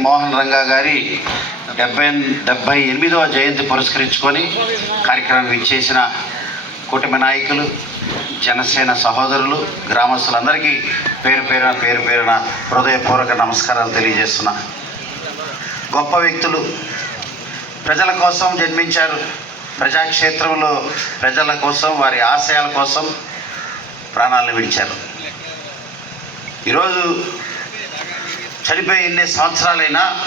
మోహన్ రంగా గారి డెబ్బై డెబ్బై ఎనిమిదవ జయంతి పురస్కరించుకొని కార్యక్రమం ఇచ్చేసిన కూటమి నాయకులు జనసేన సహోదరులు గ్రామస్తులందరికీ పేరు పేరున పేరు పేరున హృదయపూర్వక నమస్కారాలు తెలియజేస్తున్నా. గొప్ప వ్యక్తులు ప్రజల కోసం జన్మించారు. ప్రజాక్షేత్రంలో ప్రజల కోసం వారి ఆశయాల కోసం ప్రాణాలను విడిచారు. ఈరోజు చనిపోయి ఎన్ని సంవత్సరాలైనా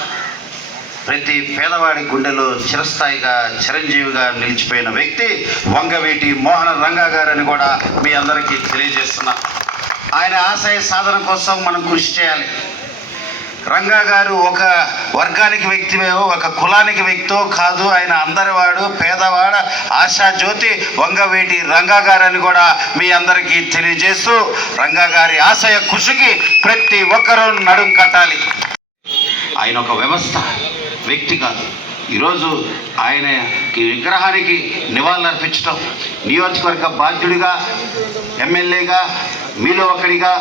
ప్రతి పేదవాడి గుండెలో చిరస్థాయిగా చిరంజీవిగా నిలిచిపోయిన వ్యక్తి వంగవీటి మోహన రంగా గారని కూడా మీ అందరికీ తెలియజేస్తున్నా. ఆయన ఆశయ సాధన కోసం మనం కృషి చేయాలి. రంగా గారు ఒక వర్గానికి వ్యక్తివో ఒక కులానికి వ్యక్తో కాదు. ఆయన అందరివాడు పేదవాడ ఆశా జ్యోతి వంగవేటి రంగా గారని కూడా మీ అందరికీ తెలియజేస్తూ రంగా గారి ఆశయ కృషికి ప్రతి ఒక్కరూ నడుం కట్టాలి. ఆయన ఒక వ్యవస్థ వ్యక్తి కాదు. ఈరోజు ఆయన విగ్రహానికి నివాళులర్పించడం నియోజకవర్గ బాధ్యుడిగా ఎమ్మెల్యేగా మీలో ఒకడిగా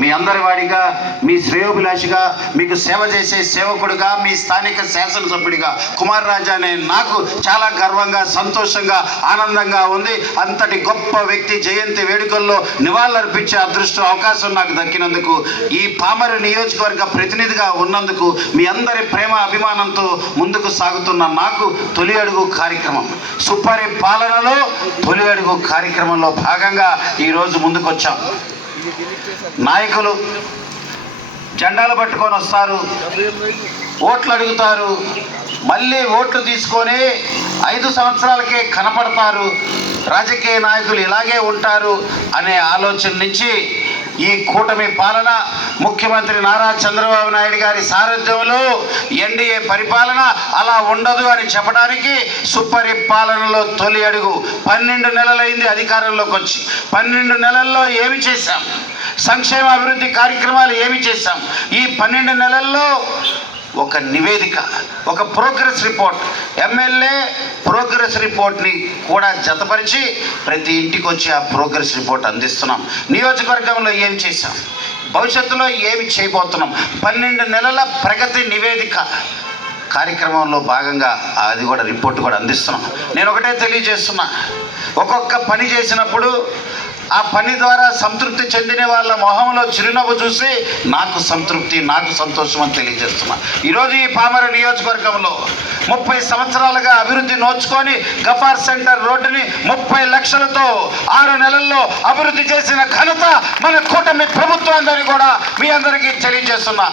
మీ అందరి వాడిగా మీ శ్రేయోభిలాషిగా మీకు సేవ చేసే సేవకుడిగా మీ స్థానిక శాసనసభ్యుడిగా కుమార్ రాజా అనే నాకు చాలా గర్వంగా సంతోషంగా ఆనందంగా ఉంది. అంతటి గొప్ప వ్యక్తి జయంతి వేడుకల్లో నివాళులర్పించే అదృష్టం అవకాశం నాకు దక్కినందుకు ఈ పామరు నియోజకవర్గ ప్రతినిధిగా ఉన్నందుకు మీ అందరి ప్రేమ అభిమానంతో ముందుకు సాగుతున్న నాకు తొలి అడుగు కార్యక్రమం. సుపరి పాలనలో తొలి అడుగు కార్యక్రమంలో భాగంగా ఈరోజు ముందుకొచ్చాం. నాయకులు జెండాలు పట్టుకొని వస్తారు. ఓట్లు అడుగుతారు. మళ్ళీ ఓట్లు తీసుకొని ఐదు సంవత్సరాలకే కనపడతారు. రాజకీయ నాయకులు ఇలాగే ఉంటారు అనే ఆలోచన నుంచి ఈ కూటమి పాలన ముఖ్యమంత్రి నారా చంద్రబాబు నాయుడు గారి సారథ్యంలో ఎన్డీఏ పరిపాలన అలా ఉండదు అని చెప్పడానికి సుపరిపాలనలో తొలి అడుగు. పన్నెండు నెలలైంది అధికారంలోకి వచ్చి. పన్నెండు నెలల్లో ఏమి చేశాం? సంక్షేమ అభివృద్ధి కార్యక్రమాలు ఏమి చేశాం? ఈ పన్నెండు నెలల్లో ఒక నివేదిక ఒక ప్రోగ్రెస్ రిపోర్ట్ ఎమ్మెల్యే ప్రోగ్రెస్ రిపోర్ట్ని కూడా జతపరిచి ప్రతి ఇంటికి వచ్చి ఆ ప్రోగ్రెస్ రిపోర్ట్ అందిస్తున్నాం. నియోజకవర్గంలో ఏం చేశాం? భవిష్యత్తులో ఏమి చేయబోతున్నాం? పన్నెండు నెలల ప్రగతి నివేదిక కార్యక్రమంలో భాగంగా అది కూడా రిపోర్ట్ కూడా అందిస్తున్నాం. నేను ఒకటే తెలియజేస్తున్నా. ఒక్కొక్క పని చేసినప్పుడు ఆ పని ద్వారా సంతృప్తి చెందిన వాళ్ళ మొహంలో చిరునవ్వు చూసి నాకు సంతృప్తి నాకు సంతోషం అని తెలియజేస్తున్నా. ఈరోజు ఈ పామర నియోజకవర్గంలో ముప్పై సంవత్సరాలుగా అభివృద్ధి నోచుకొని గఫార్ సెంటర్ రోడ్డుని ముప్పై లక్షలతో ఆరు నెలల్లో అభివృద్ధి చేసిన ఘనత మన కూటమి ప్రభుత్వాన్ని కూడా మీ అందరికీ తెలియజేస్తున్నా.